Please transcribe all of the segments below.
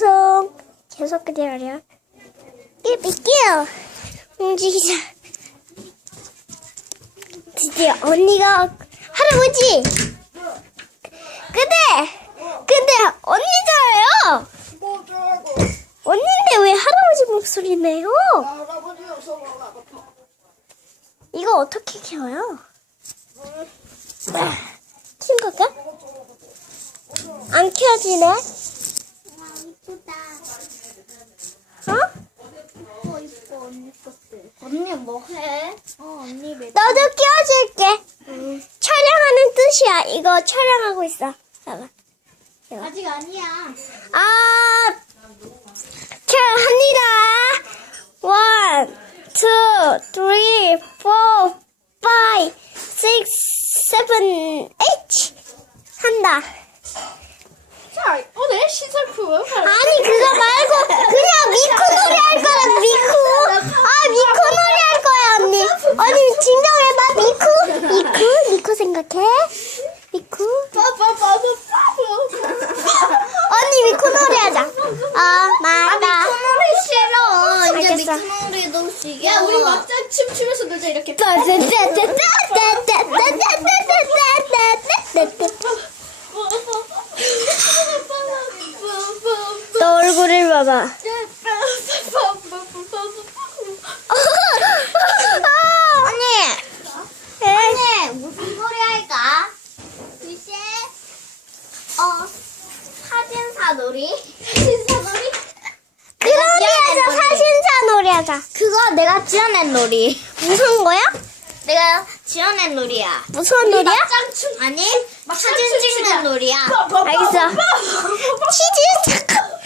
방송 계속 기다려. 낄게요. 움직이자. 드디어 언니가 할아버지. 근데 근데 언니잖아요. 언니인데 왜 할아버지 목소리 내요? 할아버지 어서 와라. 이거 어떻게 켜요? 킨 거야? 안 켜지네? 이쁘다. 어? 어, 이뻐, 언니 것들. 언니 뭐 해? 어, 언니 몇 너도 껴줄게. 촬영하는 뜻이야. 이거 촬영하고 있어. 봐봐. 아직 아니야. 아, 촬영합니다. One, two, three, four, five, six, seven, eight. 한다. 자, 오늘 시설 프로. 아니 그거 말고 그냥 미쿠 놀이 할 거야 미쿠 아 미쿠 놀이 할 거야 언니 언니 진정해봐 미쿠 미쿠 미쿠 생각해 미쿠 언니 미쿠 놀이 하자 어 맞다 미쿠놀이 싫어. 이제 알겠어. 미쿠놀이도 싫어. 야 우리 막장 춤추면서 놀자 이렇게. 너 얼굴을 봐봐 언니 언니 무슨 소리 할까? 글쎄, 어 사진사 놀이. 사진사 놀이. 그러니 하자 사진사 놀이 하자 그거 내가 지어낸 놀이. 무슨 거야? 내가 지어낸 놀이야. 무슨 놀이야? 막장춤. 아니 사진 찍는. 놀이야. 알겠어. 치즈 잠깐.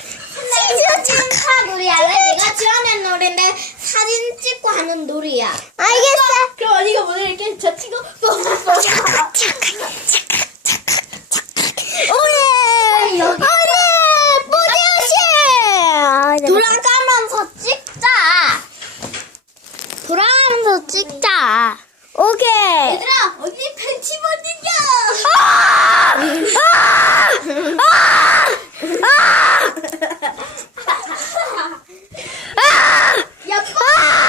치즈 잠깐. 사진사 놀이 할래? 내가 지어낸 놀인데 사진 찍고 하는 놀이야. 알겠어. 그럼 언니가 오늘 이렇게 저 친구. 오늘 오늘 뿌듯이. 돌아가면서 찍자. 돌아가면서 찍자. 오케이. 얘들아 언니 팬티 벗는냐? 야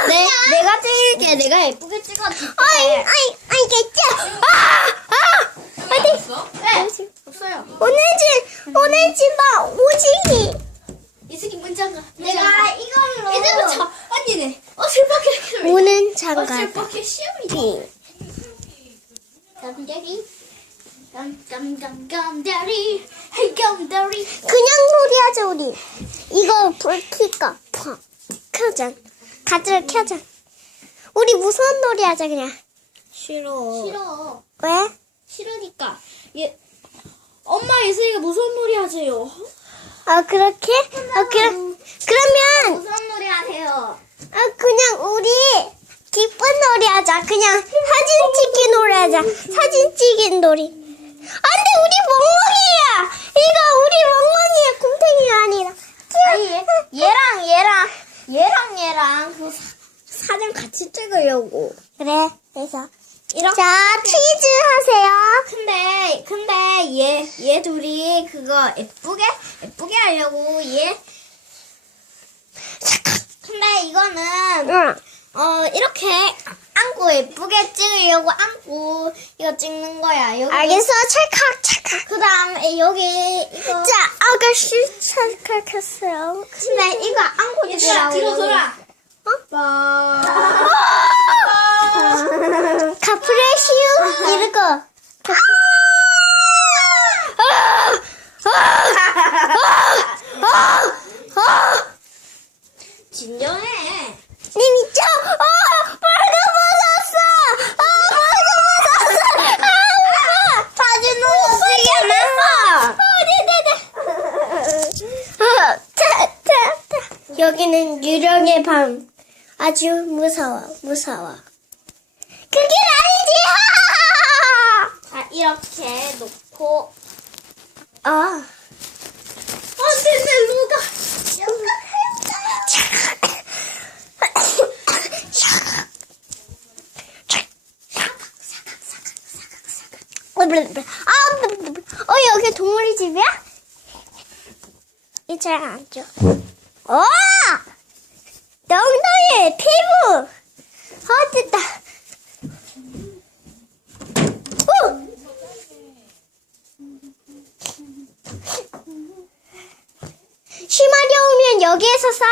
내, 내가 찍을게. 내가 예쁘게 찍어줄게. 아이 아이 알겠죠? 아 아. 어디? 없어? 네. 없어요. 오늘 집 오늘 집아 오징이. 이 새끼 문장가. 내가 이걸로. 이제부터 언니네 어 슬퍼게 이렇게. 오는 장갑. 어슬퍼게 시험이. 감자리. 깜깜깜깜다리. 깜다리. 그냥 놀이하자 우리. 이거 불 킬까? 팍 켜자. 가지를 켜자. 우리 무서운 놀이 하자 그냥. 싫어. 싫어. 왜? 싫으니까. 예. 엄마 예슬이가 무서운 놀이 하세요. 아 그렇게? 아 그럼 그러면 무슨 놀이 하세요? 아 그냥 우리 기쁜 놀이 하자. 그냥 사진 찍기 놀이 하자. 사진 찍기 놀이. 안돼 우리 멍멍이야. 이거 우리 멍멍이야. 곰탱이가 아니라. 아니, 얘, 얘랑 얘랑 얘랑 얘랑 그 사, 사진 같이 찍으려고. 그래. 그래서 이렇게. 자 치즈 하세요. 근데 근데 얘 얘 둘이 그거 예쁘게 예쁘게 하려고 얘. 근데 이거는 응. 어 이렇게 안고 예쁘게 찍으려고 안고 이거 찍는 거야. 여기. 알겠어. 찰칵 찰칵. 그 다음에 여기 이거. 자 아가씨 찰칵했어요. 근데 이거 안고 얘들아 찍으라고. 뒤로. 돌아. 빠. 카프레시우 이러고. 진정해. 님 있죠? 어! 벌금 묻었어! 아! 벌금 묻었어! 아! 사진 못 찍겠어. 아! 타, 타, 타. 여기는 유령의 방. 아주 무서워, 무서워. 그게 아니지! 자 이렇게 놓고. 아. 안돼 누가. 아, 어, 여기 동물이 집이야? 이쪽 잘안 줘. 어! 엉덩이에 피부! 어, 됐다. 오! 심하려우면 여기에서 싸?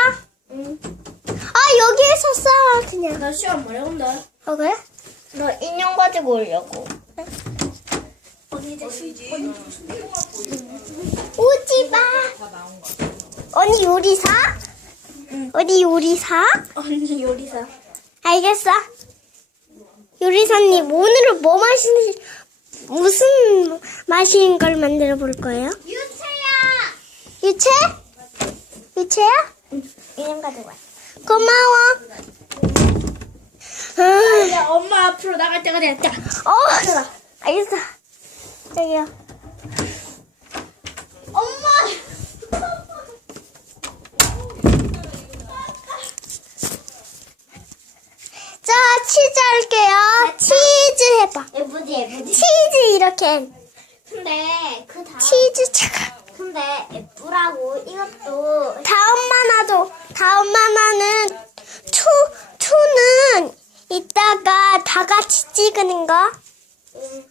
응. 아, 여기에서 싸, 그냥. 나 시간 많이 온다. 어, 그래? 너 인형 가지고 오려고. 오지 마. 언니 요리사? 어디 요리사? 언니 요리사. 알겠어. 요리사님 오늘은 뭐 마시는 무슨 마시는 걸 만들어 볼 거예요? 유채야. 유채? 유채야? 인형 가지고 와. 고마워. 음, 야, 엄마 앞으로 나갈 때가 됐다. 어, 알겠어. 저기요. 엄마. 자, 치즈 할게요. 치즈 해봐. 예쁘지 예쁘지. 치즈 이렇게. 근데 그 다음. 치즈 차가. 근데 예쁘라고 이것도 다음 만화도 다음 만화는 투 투는 이따가 다 같이 찍는 거. 음,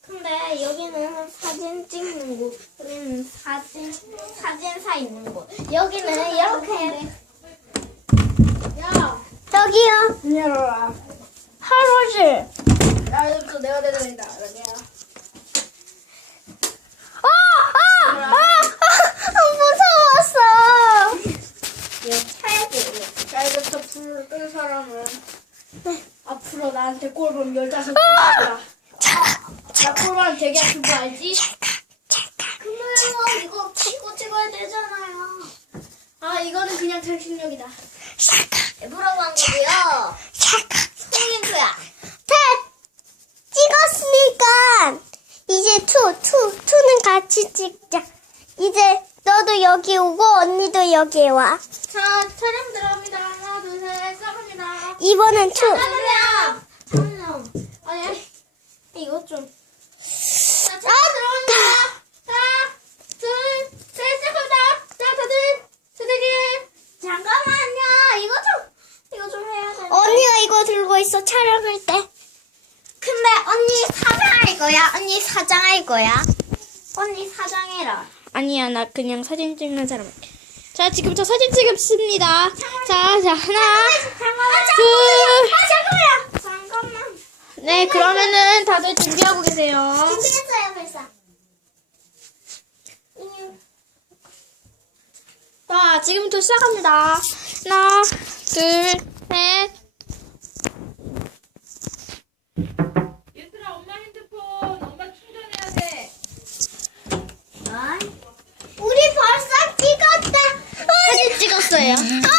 근데 여기는 사진 찍는 곳, 여기는 사진 사진사 있는 곳. 여기는 이렇게 야, 여기요. 내려라. 할아버지. 야, 이것도 내가 대단이다. 여기야. 아, 아, 아, 아, 무서웠어. 이거 차야지. 야, 이것도 불을 끈 사람은 앞으로 나한테 꼴보면 열다섯 번이야. 나 꼴보면 되게 거 알지? 근데 이거 찍고 찍어야 되잖아요. 아, 이거는 그냥 결심력이다. 예쁘라고 한 거고요. 송인수야. 다 찍었으니까 이제 투, 투, 투는 같이 찍자. 이제 너도 여기 오고 언니도 여기 와. 자, 촬영 들어갑니다. 하나, 둘, 셋, 시작합니다. 이번엔 투. 잠깐만요. 잠깐만요. 아니, 아니, 이거 좀. 자, 아, 촬영 들어갑니다. 하나, 둘, 셋, 시작합니다. 자, 다들, 새내기. 잠깐만요. 이거 좀 이거 좀 해야 돼. 언니가 이거 들고 있어 촬영할 때. 언니 사장할 거야? 언니 사장할 거야? 언니 사장해라. 아니야, 나 그냥 사진 찍는 사람. 자, 지금부터 사진 찍습니다. 자, 자, 하나. 둘. 아 잠깐만. 잠깐만. 네, 그러면은 다들 준비하고 계세요. 준비했어요 벌써. 자, 지금부터 시작합니다. 하나, 둘, 셋. 얘들아 엄마 핸드폰 엄마 충전해야 돼. 어이? 우